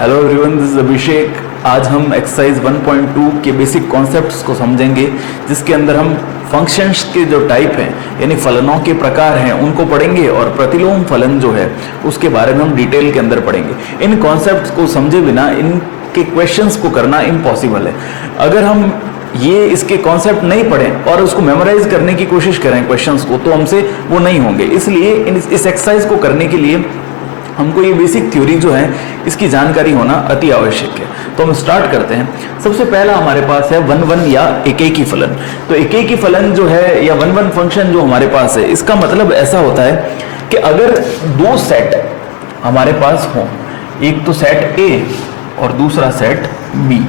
Hello everyone, this is अभिषेक। आज हम exercise 1.2 के बेसिक कॉन्सेप्ट्स को समझेंगे, जिसके अंदर हम फंक्शंस के जो टाइप हैं यानी फलनों के प्रकार हैं उनको पढ़ेंगे और प्रतिलोम फलन जो है उसके बारे में हम डिटेल के अंदर पढ़ेंगे। इन कॉन्सेप्ट्स को समझे बिना इनके क्वेश्चंस को करना इम्पॉसिबल है। अगर हम ये इसके कॉन्सेप्ट नहीं पढ़ें और उसको मेमोराइज करने की कोशिश करें क्वेश्चंस को, तो हमसे वो नहीं होंगे। इसलिए इस एक्सरसाइज को करने के लिए हमको ये बेसिक थ्योरी जो है इसकी जानकारी होना अति आवश्यक है। तो हम स्टार्ट करते हैं। सबसे पहला हमारे पास है 1-1 या एकेकी फलन। तो एकेकी फलन जो है या 1-1 फंक्शन जो हमारे पास है, इसका मतलब ऐसा होता है कि अगर दो सेट हमारे पास हो, एक तो सेट ए और दूसरा सेट बी,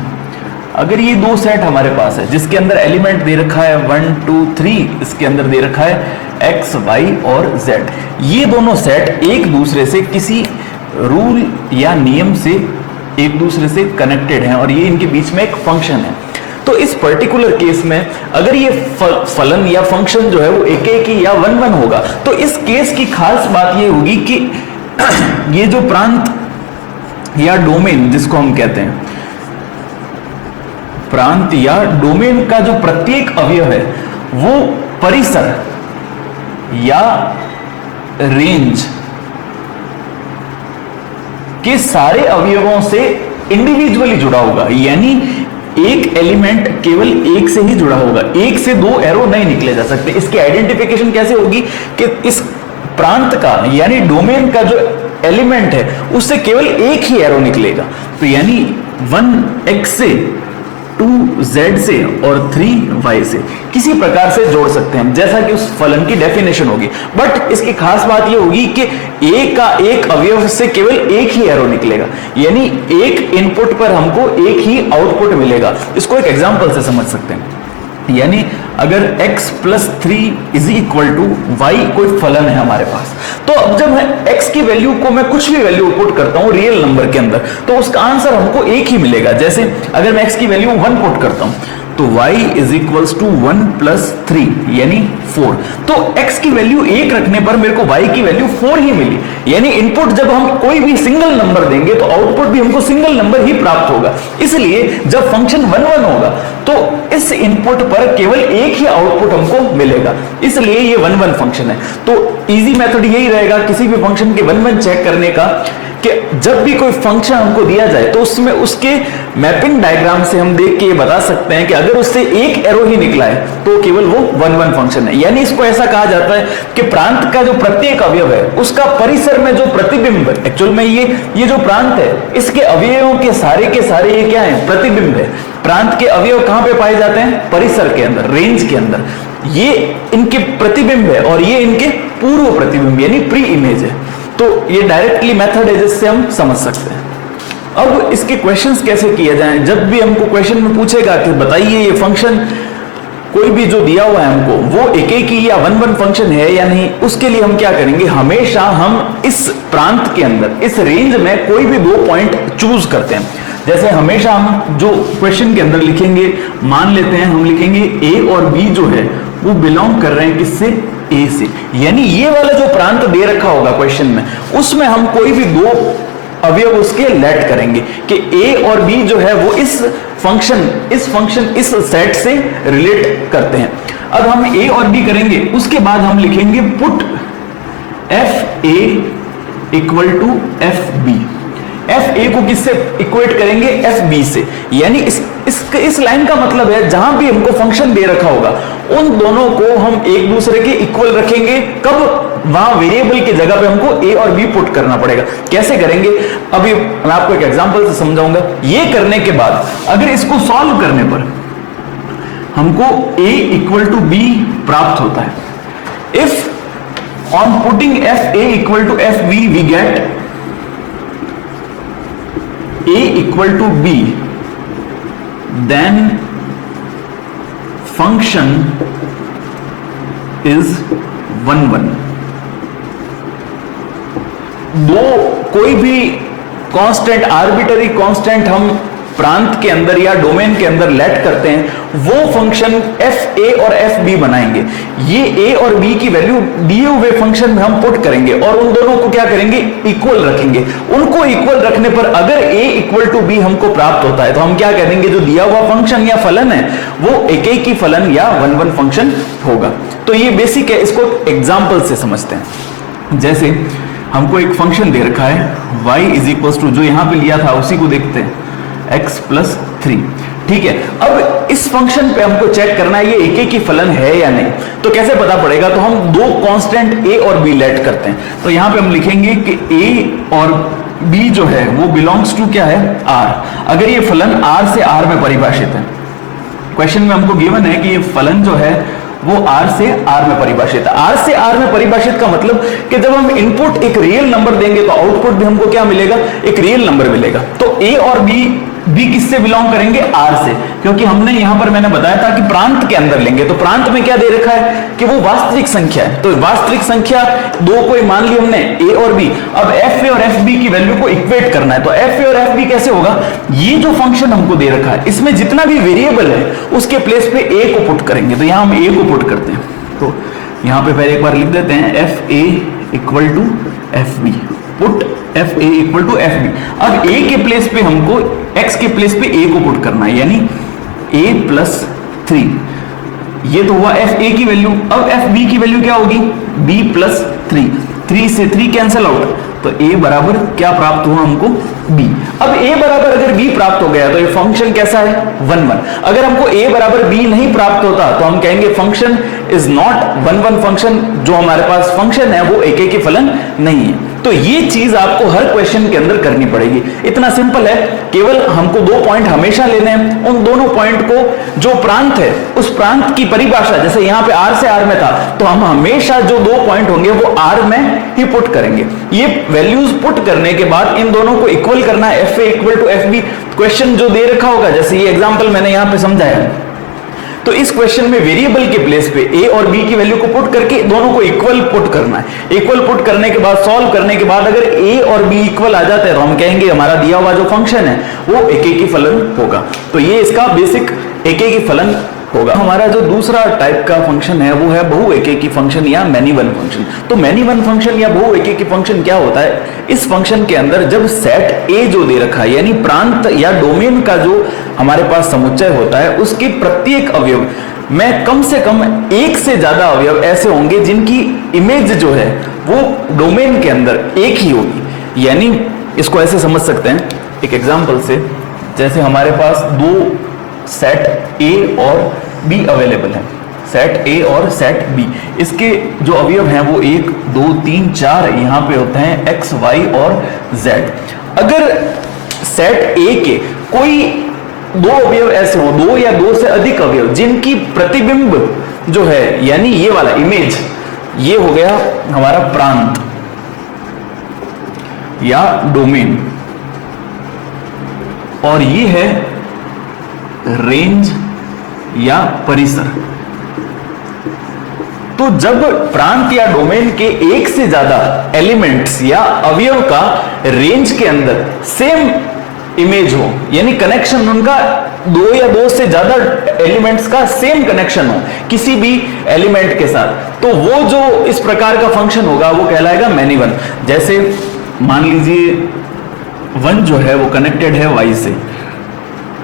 अगर ये दो सेट हमारे पास है जिसके अंदर एलिमेंट दे रखा है 1, 2, 3, इसके अंदर दे रखा है x, y और z, ये दोनों सेट एक दूसरे से किसी रूल या नियम से एक दूसरे से कनेक्टेड हैं और ये इनके बीच में एक फंक्शन है। तो इस पर्टिकुलर केस में अगर ये फलन या फंक्शन जो है वो एकेकी या 1-1 होगा, तो इस केस की खास बात ये होगी कि ये जो प्रांत या डोमेन जिसको हम कहते हैं, प्रांत या डोमेन का जो प्रत्येक अवयव है वो परिसर या रेंज के सारे अवयवों से इंडिविजुअली जुड़ा होगा, यानी एक एलिमेंट केवल एक से ही जुड़ा होगा, एक से दो एरो नहीं निकले जा सकते। इसकी आइडेंटिफिकेशन कैसे होगी कि इस प्रांत का यानी डोमेन का जो एलिमेंट है उससे केवल एक ही एरो निकलेगा। तो यानी 1x से 2z से और 3y से किसी प्रकार से जोड़ सकते हैं, जैसा कि उस फलन की डेफिनेशन होगी। बट इसकी खास बात यह होगी कि a का एक अवयव से केवल एक ही एरो निकलेगा, यानी एक इनपुट पर हमको एक ही आउटपुट मिलेगा। इसको एक एग्जांपल से समझ सकते हैं। यानी अगर x + 3 = y कोई फलन है हमारे पास, तो अब जब मैं x की वैल्यू को मैं कुछ भी वैल्यू पुट करता हूं रियल नंबर के अंदर, तो उसका आंसर हमको एक ही मिलेगा। जैसे अगर मैं x की वैल्यू 1 पुट करता हूं तो y = 1 + 3 यानी 4। तो x की वैल्यू 1 रखने पर मेरे को y की वैल्यू 4 ही मिली। यानी इनपुट जब हम कोई भी सिंगल नंबर देंगे तो आउटपुट भी हमको सिंगल नंबर ही प्राप्त होगा। इसलिए जब फंक्शन 1-1 होगा तो इस इनपुट पर केवल एक ही आउटपुट हमको मिलेगा, इसलिए ये 1-1 फंक्शन है। तो इजी मेथड यही रहेगा किसी भी फंक्शन के 1-1 चेक करने का कि जब भी कोई फंक्शन हमको दिया जाए तो उसमें उसके मैपिंग डायग्राम से हम देख के ये बता सकते हैं कि अगर उससे एक एरो ही निकला है तो केवल वो 1-1 फंक्शन है। यानी इसको ऐसा कहा जाता है कि प्रांत का जो प्रत्येक अवयव है उसका परिसर में जो प्रतिबिंब है, एक्चुअल में ये जो प्रांत है इसके अवयवों के सारे ये क्या है, प्रतिबिंब है। प्रांत के अवयव कहां पे पाए जाते हैं, परिसर के अंदर, रेंज के अंदर। ये इनके प्रतिबिंब है और ये इनके पूर्व प्रतिबिंब यानी प्री इमेज है। तो ये डायरेक्टली मेथड है जिससे हम समझ सकते हैं। अब इसके क्वेश्चंस कैसे किए जाएं। जब भी हमको क्वेश्चन में पूछेगा कि बताइए ये फंक्शन कोई भी जो दिया हुआ है हमको वो एकेकी या 1-1 फंक्शन है या नहीं, उसके लिए हम क्या करेंगे, हमेशा हम इस प्रांत के अंदर इस रेंज में कोई भी 2 पॉइंट चूज करते हैं। जैसे हमेशा हम जो क्वेश्चन के अंदर लिखेंगे, मान लेते हैं हम लिखेंगे a और b जो है वो बिलोंग कर रहे हैं किससे, a से। यानी ये वाला जो प्रांत दे रखा होगा क्वेश्चन में उसमें हम कोई भी 2 अवयव उसके लेट करेंगे कि a और b जो है वो इस फंक्शन इस सेट से रिलेट करते हैं। अब हम a और b करेंगे, उसके बाद हम लिखेंगे पुट fa = fb। fa को किससे इक्वेट करेंगे, fb से। यानी इस लाइन का मतलब है जहां भी हमको फंक्शन दे रखा होगा उन दोनों को हम एक दूसरे के इक्वल रखेंगे। कब, वहां वेरिएबल की जगह पे हमको a और b पुट करना पड़ेगा। कैसे करेंगे, अभी मैं आपको एक एग्जांपल से समझाऊंगा। ये करने के बाद अगर इसको सॉल्व करने पर हमको a = b प्राप्त होता है। If on putting fa = fb we get a = b, then function is 1-1। कोई भी कांस्टेंट, आर्बिटरी कांस्टेंट हम प्रांत के अंदर या डोमेन के अंदर लेट करते हैं, वो फंक्शन एफ ए और एफ बी बनाएंगे। ये ए और बी की वैल्यू दिए हुए फंक्शन में हम पुट करेंगे और उन दोनों को क्या करेंगे, इक्वल रखेंगे। उनको इक्वल रखने पर अगर ए इक्वल टू बी हमको प्राप्त होता है तो हम क्या कह देंगे, जो दिया हुआ फंक्शन या फलन है वो एकेकी फलन या वन वन फंक्शन होगा। तो ये बेसिक है, इसको एग्जाम्पल से समझते हैं। जैसे हमको एक फंक्शन दे रखा है y इज इक्वल टू, जो यहां पे लिया था उसी को देखते हैं, x प्लस 3, ठीक है। अब इस फंक्शन पे हमको चेक करना है ये एकेकी फलन है या नहीं। तो कैसे पता पड़ेगा, तो हम दो कांस्टेंट a और b लेट करते हैं। तो यहां पे हम लिखेंगे कि a और b जो है वो बिलोंग्स टू क्या है, r। अगर ये फलन r से r में परिभाषित है, क्वेश्चन में हमको गिवन है कि ये फलन जो है वो r से r में परिभाषित है। r से r में परिभाषित का मतलब कि जब हम इनपुट एक रियल नंबर देंगे तो आउटपुट भी हमको क्या मिलेगा, एक रियल नंबर मिलेगा। तो a और b किससे बिलोंग करेंगे, r से, क्योंकि हमने यहां पर मैंने बताया था कि प्रांत के अंदर लेंगे। तो प्रांत में क्या दे रखा है कि वो वास्तविक संख्या है। तो वास्तविक संख्या दो को मान ली हमने, a और b। अब एफ ए और एफ बी की वैल्यू को इक्वेट करना है। तो एफ ए और एफ बी कैसे होगा, ये जो फंक्शन हमको दे रखा है इसमें जितना भी वेरिएबल है उसके प्लेस पे a को पुट करेंगे। तो यहां हम a को पुट करते हैं। तो यहां पे पहले एक बार लिख देते हैं, F A equal to F B, put F A equal to F B. अब a के प्लेस पे हमको x के प्लेस पे a को पुट करना है, यानी a प्लस 3, ये तो हुआ एफ ए की वैल्यू। अब एफ बी की वैल्यू क्या होगी, b प्लस 3, 3 से 3 कैंसिल आउट, तो a बराबर क्या प्राप्त हुआ हमको, b। अब a बराबर अगर b प्राप्त हो गया तो ये फंक्शन कैसा है, 1 1। अगर हमको a बराबर b नहीं प्राप्त होता तो हम कहेंगे फंक्शन इज नॉट 1 1 फंक्शन, जो हमारे पास फंक्शन है वो एकेकी फलन नहीं है। तो ये चीज आपको हर क्वेश्चन के अंदर करनी पड़ेगी। इतना सिंपल है, केवल हमको दो पॉइंट हमेशा लेने हैं। उन दोनों पॉइंट को जो प्रांत है उस प्रांत की परिभाषा, जैसे यहाँ पे r से r में था तो हम हमेशा जो दो पॉइंट होंगे वो r में ही पुट करेंगे। ये वैल्यूज पुट करने के बाद इन दोनों को इक्वल करना है, F A equal to F B. Question जो दे रखा होगा, जैसे ये एग्जाम्पल मैंने यहाँ पे समझाया, तो इस क्वेश्चन में वेरिएबल के प्लेस पे a और b की वैल्यू को पुट करके दोनों को इक्वल पुट करना है। इक्वल पुट करने के बाद, सॉल्व करने के बाद अगर a और b इक्वल आ जाते हैं तो हम कहेंगे हमारा दिया हुआ जो फंक्शन है वो एकेकी फलन होगा। तो ये इसका बेसिक एकेकी फलन होगा। हमारा जो दूसरा टाइप का फंक्शन है वो है बहु एकेकी फंक्शन या मैनी वन फंक्शन। तो मैनी वन फंक्शन या बहु एकेकी फंक्शन क्या होता है, इस फंक्शन के अंदर जब सेट ए जो दे रखा है, यानी प्रांत या डोमेन का जो हमारे पास समुच्चय होता है, उसके प्रत्येक अवयव में कम से कम एक से ज्यादा अवयव ऐसे होंगे जिनकी इमेज जो है वो डोमेन के अंदर एक ही होगी। यानी इसको ऐसे समझ सकते हैं एक एग्जाम्पल से, जैसे हमारे पास दो सेट ए और बी अवेलेबल है, सेट ए और सेट बी। इसके जो अवयव हैं वो 1 2 3 4 यहाँ पे होते हैं x y और z। अगर सेट ए के कोई दो अवयव ऐसे हो, दो या दो से अधिक अवयव जिनकी प्रतिबिंब जो है, यानी ये वाला इमेज, ये हो गया हमारा प्रांत या डोमेन, और ये है रेंज या परिसर। तो जब प्रांत या डोमेन के एक से ज्यादा एलिमेंट्स या अवयव का रेंज के अंदर सेम इमेज हो, यानी कनेक्शन उनका दो या दो से ज्यादा एलिमेंट्स का सेम कनेक्शन हो किसी भी एलिमेंट के साथ, तो वो जो इस प्रकार का फंक्शन होगा वो कहलाएगा मैनी वन। जैसे मान लीजिए 1 जो है वो कनेक्टेड है y से,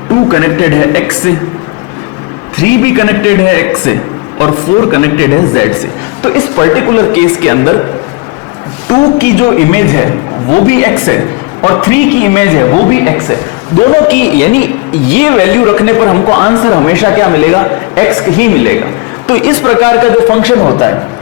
2 कनेक्टेड है x से, 3 भी कनेक्टेड है x से, और 4 कनेक्टेड है z से। तो इस पर्टिकुलर केस के अंदर 2 की जो इमेज है वो भी x है और 3 की इमेज है वो भी x है। दोनों की, यानी ये वैल्यू रखने पर हमको आंसर हमेशा क्या मिलेगा, x ही मिलेगा। तो इस प्रकार का जो फंक्शन होता है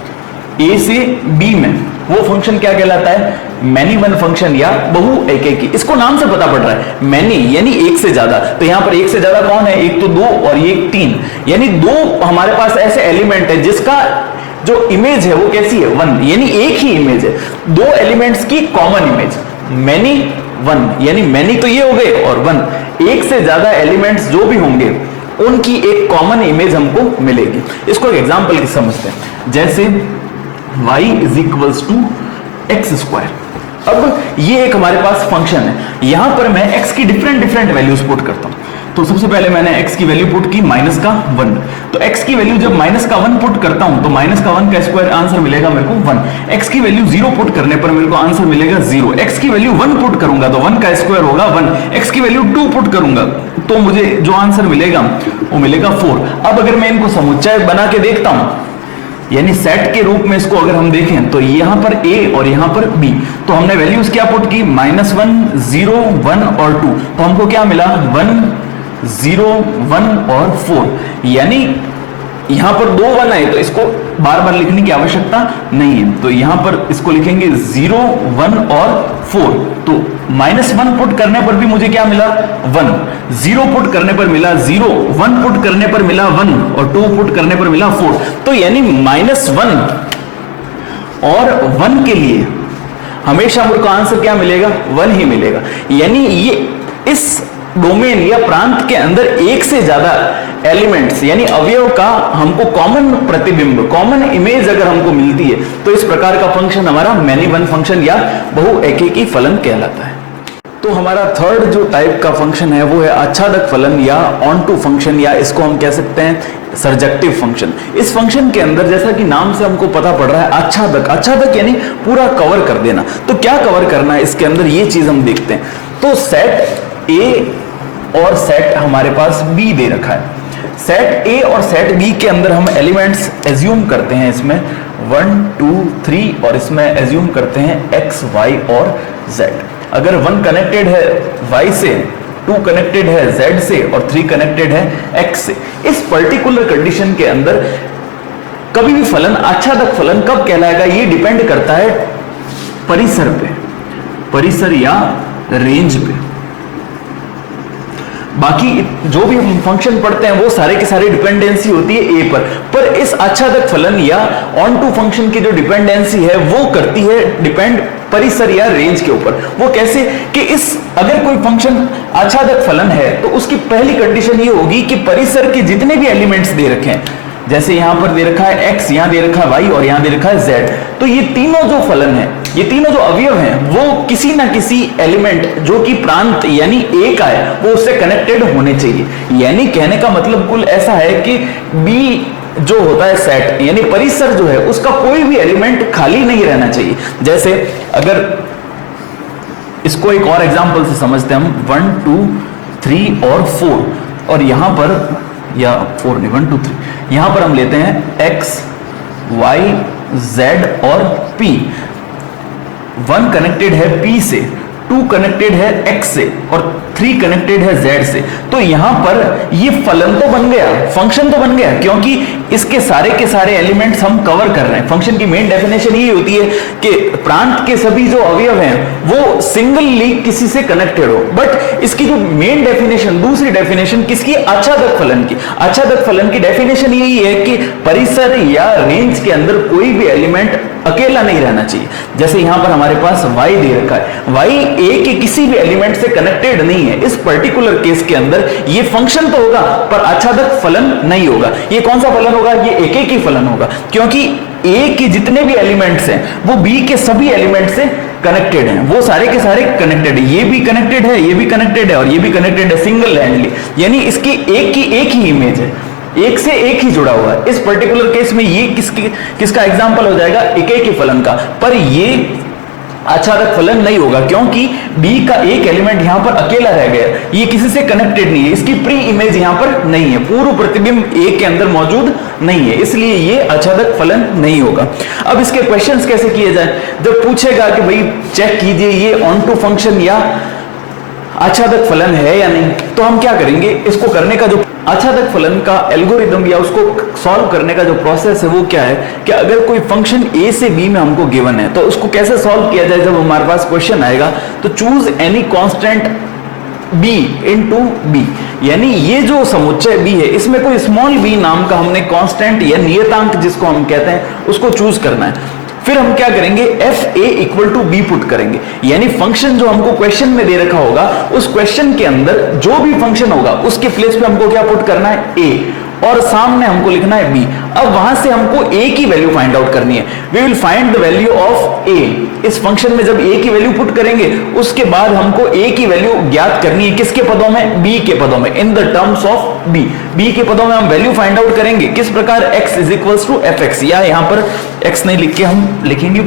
a से b में, वो फंक्शन क्या कहलाता है, मैनी वन फंक्शन या बहु एकेकी। इसको नाम से पता पड़ रहा है, मैनी यानी एक से ज्यादा। तो यहां पर एक से ज्यादा कौन है, एक तो 2 और ये 3, यानी 2 हमारे पास ऐसे एलिमेंट है जिसका जो इमेज है वो कैसी है, 1, यानी एक ही इमेज है, 2 एलिमेंट्स की कॉमन इमेज, मैनी वन, यानी मैनी तो ये हो गए और 1, एक से ज्यादा एलिमेंट्स जो भी होंगे उनकी एक कॉमन इमेज हमको मिलेगी। इसको एक एग्जांपल की समझते हैं, जैसे y is equals to X square. अब ये एक हमारे पास फंक्शन है, यहां पर मैं x की डिफरेंट वैल्यूज पुट करता हूं। तो सबसे पहले मैंने x की वैल्यू पुट की माइनस का 1, तो x की वैल्यू जब माइनस का 1 पुट करता हूं तो माइनस का 1 का स्क्वायर आंसर मिलेगा मेरे को 1। x की वैल्यू 0 पुट करने पर मेरे को आंसर मिलेगा 0। x की वैल्यू 1 पुट करूंगा तो 1 का स्क्वायर होगा 1। x की वैल्यू 2 पुट करूंगा तो मुझे जो आंसर मिलेगा वो मिलेगा 4। अब अगर मैं इनको समुच्चय बना के देखता हूं, यानी सेट के रूप में इसको अगर हम देखें तो यहां पर a और यहां पर b, तो हमने वैल्यूज क्या पुट की, -1, 0, 1 और 2, तो हमको क्या मिला 1, 0, 1 और 4। यानी यहां पर 2 1 आए तो इसको बार बार लिखने की आवश्यकता नहीं है, तो यहां पर इसको लिखेंगे 0, 1 और 4। तो -1 पुट करने पर भी मुझे क्या मिला 1, 0 पुट करने पर मिला 0, 1 पुट करने पर मिला 1 और 2 पुट करने पर मिला 4। तो यानी -1 और 1 के लिए हमेशा मुझको आंसर क्या मिलेगा 1 ही मिलेगा। यानी ये इस डोमेन या प्रांत के अंदर एक से ज्यादा एलिमेंट्स यानी अवयव का हमको कॉमन प्रतिबिंब, कॉमन इमेज अगर हमको मिलती है तो इस प्रकार का फंक्शन हमारा मैनी वन फंक्शन या बहुएकेकी फलन कहलाता है। तो हमारा थर्ड जो टाइप का फंक्शन है वो है आच्छादक फलन या ऑन टू फंक्शन, या इसको हम कह सकते हैं सर्जेक्टिव फंक्शन। इस फंक्शन के अंदर जैसा कि नाम से हमको पता पड़ रहा है आच्छादक, आच्छादक यानी पूरा कवर कर देना। तो क्या कवर करना है इसके अंदर, ये चीज हम देखते हैं। तो सेट ए और सेट हमारे पास बी दे रखा है। सेट ए और सेट बी के अंदर हम एलिमेंट्स एज्यूम करते हैं, इसमें 1, 2, 3 और इसमें एज्यूम करते हैं x, y और z। अगर 1 कनेक्टेड है y से, 2 कनेक्टेड है z से और 3 कनेक्टेड है x से, इस पर्टिकुलर कंडीशन के अंदर कभी भी फलन आच्छादक फलन कब कहलाएगा ये डिपेंड करता है परिसर पे, परिसर या रेंज पे। बाकी जो भी हम फंक्शन पढ़ते हैं वो सारे के सारे डिपेंडेंसी होती है ए पर इस आच्छादक फलन या ऑन टू फंक्शन की जो डिपेंडेंसी है वो करती है डिपेंड परिसर या रेंज के ऊपर। वो कैसे कि इस अगर कोई फंक्शन आच्छादक फलन है तो उसकी पहली कंडीशन ये होगी कि परिसर के जितने भी एलिमेंट्स दे रखे हैं, जैसे यहां पर दे रखा है x, यहां दे रखा है y और यहां दे रखा है z, तो ये तीनों जो फलन है, ये तीनों जो अवयव हैं वो किसी ना किसी एलिमेंट जो कि प्रांत यानी a का है वो उससे कनेक्टेड होने चाहिए। यानी कहने का मतलब कुल ऐसा है कि b जो होता है सेट यानी परिसर जो है उसका कोई भी एलिमेंट खाली नहीं रहना चाहिए। जैसे अगर इसको एक और एग्जांपल से समझते हैं हम, 1, 2, 3 और 4 और यहां पर या 4 नहीं 1, 2, 3 यहां पर हम लेते हैं x, y, z और p। 1 कनेक्टेड है p से, 2 कनेक्टेड है x से और 3 कनेक्टेड है z से। तो यहां पर ये फलन तो बन गया, फंक्शन तो बन गया, क्योंकि इसके सारे के सारे एलिमेंट्स हम कवर कर रहे हैं। फंक्शन की मेन डेफिनेशन ये होती है कि प्रांत के सभी जो अवयव हैं वो सिंगलली किसी से कनेक्टेड हो। बट इसकी जो मेन डेफिनेशन, दूसरी डेफिनेशन किसकी, आच्छादक फलन की। आच्छादक फलन की डेफिनेशन यही है कि परिसर या रेंज के अंदर कोई भी एलिमेंट अकेला नहीं रहना चाहिए। जैसे यहां पर हमारे पास y दे रखा है, y a के किसी भी एलिमेंट से कनेक्टेड नहीं है। इस पर्टिकुलर केस के अंदर ये फंक्शन तो होगा पर आच्छादक फलन नहीं होगा। ये कौन सा फलन होगा, ये एकेकी फलन होगा, क्योंकि a के जितने भी एलिमेंट्स हैं वो b के सभी एलिमेंट से कनेक्टेड हैं, वो सारे के सारे कनेक्टेड है। ये भी कनेक्टेड है, ये भी कनेक्टेड है और ये भी कनेक्टेड है सिंगल हैंडली। यानी इसकी एक ही इमेज है, एक से एक ही जुड़ा हुआ है। इस पर्टिकुलर केस में ये किसका एग्जांपल हो जाएगा, एकेकी फलन का। पर ये आच्छादक फलन नहीं होगा क्योंकि b का एक एलिमेंट यहां पर अकेला रह गया, ये किसी से कनेक्टेड नहीं है, इसकी प्री इमेज यहां पर नहीं है, पूर्व प्रतिबिंब a के अंदर मौजूद नहीं है, इसलिए ये आच्छादक फलन नहीं होगा। अब इसके क्वेश्चंस कैसे किए जाए, जब पूछेगा कि भाई चेक कीजिए ये ऑन टू फंक्शन या आच्छादक फलन है या नहीं, तो हम क्या करेंगे, इसको करने का जो आच्छादक फलन का एल्गोरिदम या उसको सॉल्व करने का जो प्रोसेस है वो क्या है कि अगर कोई फंक्शन a से b में हमको गिवन है तो उसको कैसे सॉल्व किया जाए। जब हमारे पास क्वेश्चन आएगा तो choose any constant b into b, यानी ये जो समुच्चय b है इसमें कोई स्मॉल b नाम का हमने कांस्टेंट या नियतांक जिसको हम कहते हैं उसको चूज करना है। फिर हम क्या करेंगे, F A equal to B put करेंगे, यानी फंक्शन जो हमको क्वेश्चन में दे रखा होगा उस क्वेश्चन के अंदर जो भी फंक्शन होगा उसके प्लेस पे हमको क्या पुट करना है, ए, और सामने हमको लिखना है b। अब वहां से हमको a की वैल्यू फाइंड आउट करनी है। We will find the value of a। इस फंक्शन में जब a की वैल्यू पुट करेंगे उसके बाद हमको a की वैल्यू ज्ञात करनी है किसके पदों में, b के पदों में, in the terms of b। b के पदों में हम वैल्यू फाइंड आउट करेंगे किस प्रकार, x is equals to fx, या यहां पर x नहीं लिख के हम लिखेंगे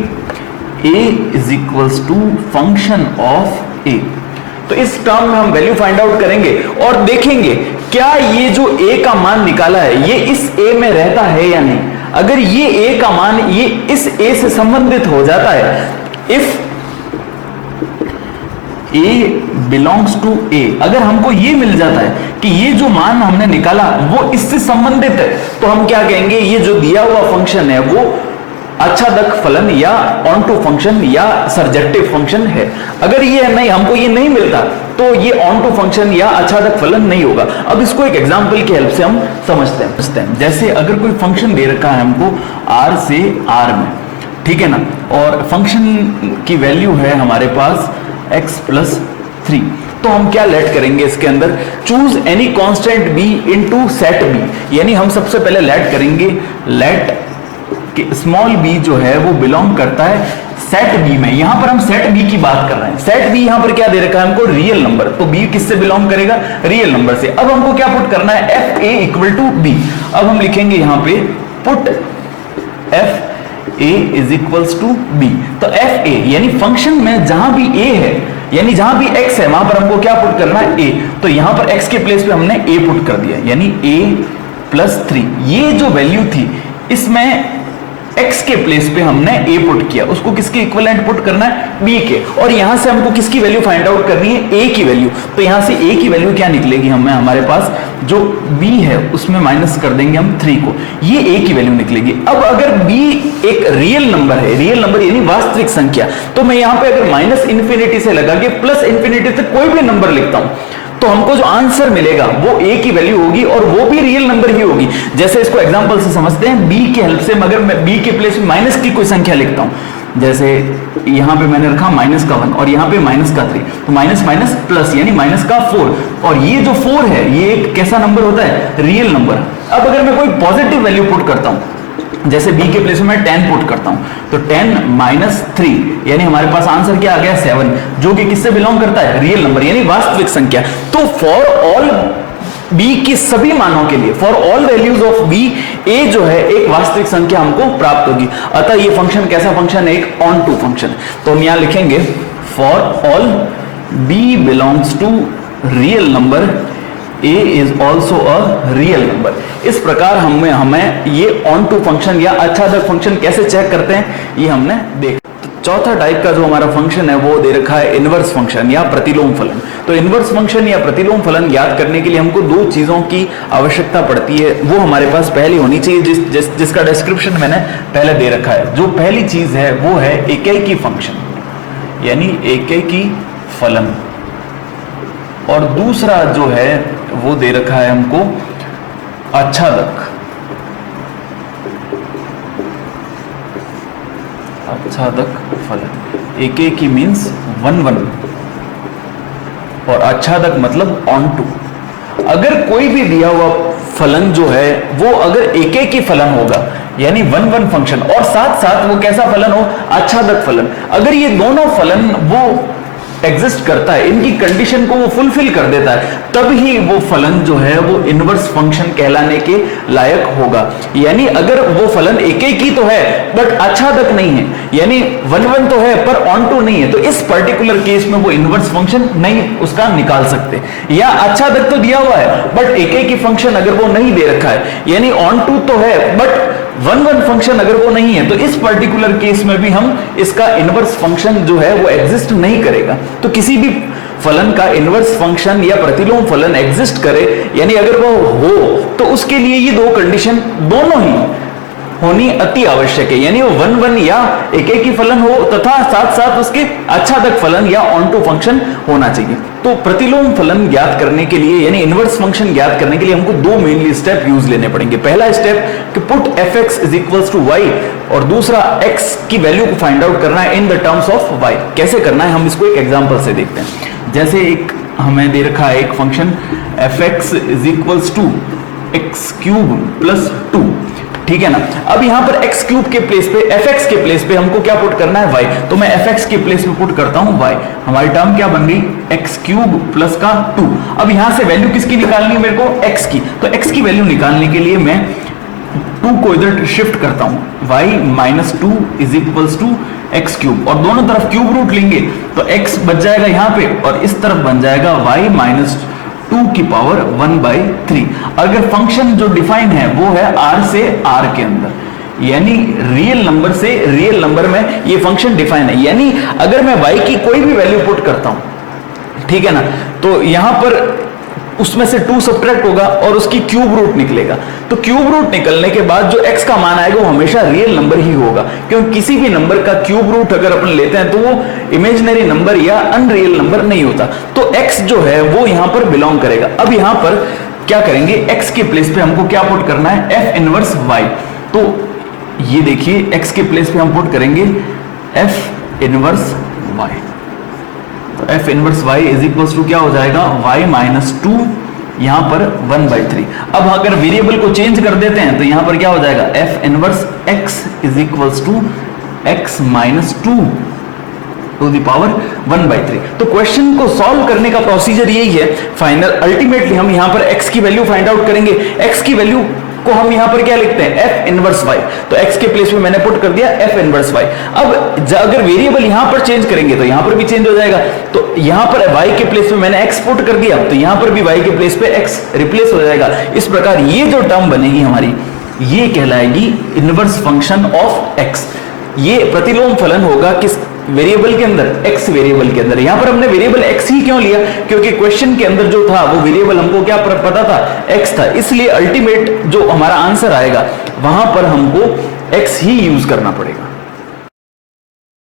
a is equals to function of a। तो इस टर्म में हम वैल्यू फाइंड आउट करेंगे और देखेंगे क्या ये जो a का मान निकाला है ये इस a में रहता है या नहीं। अगर ये a का मान ये इस a से संबंधित हो जाता है, if a belongs to a, अगर हमको ये मिल जाता है कि ये जो मान हमने निकाला वो इससे संबंधित है, तो हम क्या कहेंगे, ये जो दिया हुआ फंक्शन है वो आच्छादक फलन या ऑन टू फंक्शन या सर्जेक्टिव फंक्शन है। अगर ये नहीं, हमको ये नहीं मिलता, तो ये ऑन टू फंक्शन या आच्छादक फलन नहीं होगा। अब इसको एक एग्जांपल की हेल्प से हम समझते हैं। जैसे अगर कोई फंक्शन दे रखा है हमको r से r में, ठीक है ना, और फंक्शन की वैल्यू है हमारे पास x प्लस 3, तो हम क्या लेट करेंगे इसके अंदर, choose any constant b into set b। यानी हम सबसे पहले लेट करेंगे, लेट कि स्मॉल b जो है वो बिलोंग करता है सेट b में। यहां पर हम सेट b की बात कर रहे हैं। सेट b यहां पर क्या दे रखा है हमको, रियल नंबर, तो b किससे बिलोंग करेगा, रियल नंबर से। अब हमको क्या पुट करना है, f a equal to b। अब हम लिखेंगे यहां पे put f a is equals to b। तो f a यानी फंक्शन में जहां भी a है, यानी जहां भी x है वहां पर हमको क्या पुट करना है, a। तो यहां पर x के प्लेस पे हमने a पुट कर दिया, यानी a प्लस 3। ये जो वैल्यू थी इसमें x के प्लेस पे हमने a पुट किया, उसको किसके इक्विवेलेंट पुट करना है, b के। और यहां से हमको किसकी वैल्यू फाइंड आउट करनी है, a की वैल्यू। तो यहां से a की वैल्यू क्या निकलेगी, हमें हमारे पास जो b है उसमें माइनस कर देंगे हम 3 को, ये a की वैल्यू निकलेगी। अब अगर b एक रियल नंबर है, रियल नंबर यानी वास्तविक संख्या, तो मैं यहां पे अगर माइनस इंफिनिटी से लगा के प्लस इंफिनिटी तक कोई भी नंबर लिखता हूं, तो हमको जो आंसर मिलेगा वो a की वैल्यू होगी और वो भी रियल नंबर ही होगी। जैसे इसको एग्जांपल से समझते हैं, b की हेल्प से अगर मैं b के प्लेस में माइनस की कोई संख्या लिखता हूं, जैसे यहां पे मैंने रखा माइनस का 1 और यहां पे माइनस का 3, तो माइनस माइनस प्लस यानी माइनस का 4, और ये जो 4 है ये एक कैसा नंबर होता है, रियल नंबर। अब अगर मैं कोई पॉजिटिव वैल्यू पुट करता हूं, जैसे b के प्लेस में मैं 10 पुट करता हूं, तो 10 माइनस 3 यानी हमारे पास आंसर क्या आ गया, 7, जो कि किससे बिलोंग करता है, रियल नंबर यानी वास्तविक संख्या। तो फॉर ऑल b की सभी मानों के लिए, for all values of b, a जो है एक वास्तविक संख्या हमको प्राप्त होगी। अतः ये फंक्शन कैसा फंक्शन है, एक ऑन टू फंक्शन। तो हम यहां लिखेंगे for all b belongs to real number, a is also a real number. इस प्रकार हमें ये ऑन टू फंक्शन या आच्छादक फंक्शन कैसे चेक करते हैं ये हमने देखा। तो चौथा टाइप का जो हमारा फंक्शन है वो दे रखा है इनवर्स फंक्शन या प्रतिलोम फलन। तो इनवर्स फंक्शन या प्रतिलोम फलन ज्ञात करने के लिए हमको दो चीजों की आवश्यकता पड़ती है, वो हमारे पास पहली होनी चाहिए, जिसका डिस्क्रिप्शन मैंने पहले दे रखा है। जो पहली चीज है वो है एकैकी फंक्शन यानी एकैकी फलन, और दूसरा जो है वो दे रखा है हमको आच्छादक फलन। एकैकी मीन्स 1-1 और आच्छादक मतलब ऑन टू। अगर कोई भी दिया हुआ फलन जो है वो अगर एकैकी फलन होगा यानी 1-1 फंक्शन, और साथ साथ वो कैसा फलन हो, आच्छादक फलन, अगर ये दोनों फलन वो एग्जिस्ट करता है, इनकी कंडीशन को वो फुलफिल कर देता है, तब ही वो फलन जो है वो इनवर्स फंक्शन कहलाने के लायक होगा। यानी अगर वो फलन एकैकी तो है बट आच्छादक नहीं है, यानी 1-1 तो है पर ऑन टू नहीं है, तो इस पर्टिकुलर केस में वो इनवर्स फंक्शन नहीं उसका निकाल सकते। या आच्छादक तो दिया हुआ है बट एकैकी फंक्शन अगर वो नहीं दे रखा है, यानी ऑन टू तो है बट 1-1 फंक्शन अगर वो नहीं है, तो इस पर्टिकुलर केस में भी हम इसका इनवर्स फंक्शन जो है वो एग्जिस्ट नहीं करेगा। तो किसी भी फलन का इनवर्स फंक्शन या प्रतिलोम फलन एग्जिस्ट करे, यानी अगर वो हो, तो उसके लिए ये दो कंडीशन दोनों ही होनी अति आवश्यक है, यानी वो 1-1 या एकैकी फलन हो तथा साथ साथ उसके आच्छादक फलन या ऑन टू फंक्शन होना चाहिए। तो प्रतिलोम फलन ज्ञात करने के लिए यानी इनवर्स फंक्शन ज्ञात करने के लिए हमको दो मेनली स्टेप यूज लेने पड़ेंगे। पहला स्टेप कि put fx is equals to y, और दूसरा x की वैल्यू को फाइंड आउट करना है in the terms of y। कैसे करना है हम इसको एक एग्जांपल से देखते हैं। जैसे एक हमें दे रखा है एक function fx is equals to x cube plus 2, ठीक है ना। अब यहां पर एक्स क्यूब के प्लेस पे, एफ एक्स के प्लेस पे हमको क्या पुट करना है, वाई, तो मैं एफ एक्स के प्लेस पे पुट करता हूं वाई। हमारी टर्म क्या बन गई, एक्स क्यूब प्लस का 2। अब यहां से वैल्यू किसकी निकालनी है मेरे को, एक्स की, तो एक्स की वैल्यू निकालने के लिए मैं 2 को इधर शिफ्ट करता हूं, y minus 2 is equals to x cube, और दोनों तरफ क्यूब रूट लेंगे तो x बच जाएगा यहां पे, और इस तरफ बन जाएगा y माइनस 2 की पावर 1/3। अगर फंक्शन जो डिफाइन है वो है r से r के अंदर, यानी रियल नंबर से रियल नंबर में ये फंक्शन डिफाइन है, यानी अगर मैं y की कोई भी वैल्यू पुट करता हूं, ठीक है ना, तो यहां पर उसमें से 2 सब्ट्रैक्ट होगा और उसकी क्यूब रूट निकलेगा। तो क्यूब रूट निकलने के बाद जो x का मान आएगा वो हमेशा रियल नंबर ही होगा, क्योंकि किसी भी नंबर का क्यूब रूट अगर अपन लेते हैं तो वो इमेजिनरी नंबर या अनरियल नंबर नहीं होता। तो x जो है वो यहां पर बिलोंग करेगा। अब यहां पर क्या करेंगे, x के प्लेस पे हमको क्या पुट करना है, f इनवर्स y। तो ये देखिए x के प्लेस पे हम पुट करेंगे f इनवर्स y, तो f inverse y is equals to क्या हो जाएगा, y माइनस 2 यहां पर 1/3। अब अगर वेरिएबल को चेंज कर देते हैं तो यहां पर क्या हो जाएगा, f inverse x is equals to x minus 2 to the power 1/3। तो क्वेश्चन को सॉल्व करने का प्रोसीजर यही है। फाइनल अल्टीमेटली हम यहां पर x की वैल्यू फाइंड आउट करेंगे। x की वैल्यू को हम यहां पर क्या लिखते हैं, f इनवर्स y, तो x के प्लेस में मैंने पुट कर दिया f इनवर्स y। अब अगर वेरिएबल यहां पर चेंज करेंगे तो यहां पर भी चेंज हो जाएगा, तो यहां पर y के प्लेस में मैंने x पुट कर दिया, तो यहां पर भी y के प्लेस पे x रिप्लेस हो जाएगा। इस प्रकार ये जो टर्म बनेगी हमारी, ये कहलाएगी इनवर्स फंक्शन ऑफ x। ये प्रतिलोम फलन होगा किस वेरिएबल के अंदर, x वेरिएबल के अंदर। यहां पर हमने वेरिएबल x ही क्यों लिया, क्योंकि क्वेश्चन के अंदर जो था वो वेरिएबल हमको क्या पता था, x था, इसलिए अल्टीमेट जो हमारा आंसर आएगा वहां पर हमको x ही यूज करना पड़ेगा।